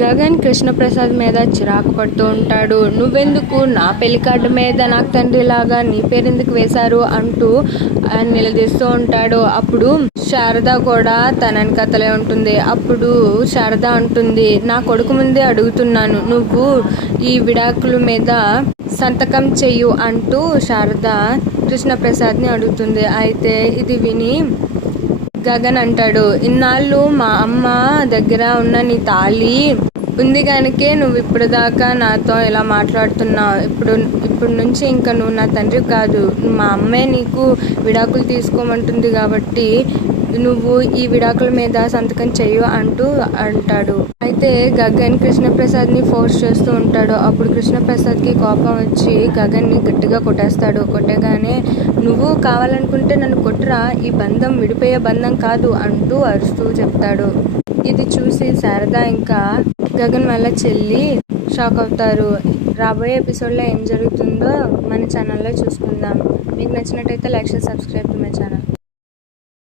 గగన్ కృష్ణప్రసాద్ మీద చిరాకు పడుతూ ఉంటాడు. నువ్వెందుకు నా పెళ్లి కార్డు మీద నాకు తండ్రిలాగా నీ పేరెందుకు వేశారు అంటూ ఆయన నిలదీస్తూ ఉంటాడు. అప్పుడు శారద కూడా తన వెనకతలే ఉంటుంది. అప్పుడు శారద అంటుంది, నా కొడుకు ముందే అడుగుతున్నాను, నువ్వు ఈ విడాకుల మీద సంతకం చెయ్యు అంటూ శారద కృష్ణప్రసాద్ని అడుగుతుంది. అయితే ఇది విని గగన్ అంటాడు, ఇన్నాళ్ళు మా అమ్మ దగ్గర ఉన్న నీ తాళి ఉంది కనుకే నువ్వు ఇప్పుడు దాకా నాతో ఇలా మాట్లాడుతున్నావు. ఇప్పుడు నుంచి ఇంకా నువ్వు నా తండ్రి కాదు, మా అమ్మే నీకు విడాకులు తీసుకోమంటుంది కాబట్టి నువ్వు ఈ విడాకుల మీద సంతకం చెయ్యు అంటూ అంటాడు. అయితే గగన్ కృష్ణప్రసాద్ని ఫోర్స్ చేస్తూ ఉంటాడు. అప్పుడు కృష్ణప్రసాద్కి కోపం వచ్చి గగన్ని గట్టిగా కొట్టేస్తాడు. కొట్టగానే నువ్వు కావాలనుకుంటే నన్ను కొట్టురా, ఈ బంధం విడిపోయే బంధం కాదు అంటూ అరుస్తూ చెప్తాడు. ఇది చూసి శారద ఇంకా గగన్ వల్ల చెల్లి షాక్ అవుతారు. రాబోయే ఎపిసోడ్లో ఏం జరుగుతుందో మన ఛానల్లో చూసుకుందాం. మీకు నచ్చినట్టయితే లైక్ చేసి సబ్స్క్రైబ్ టు మై ఛానల్.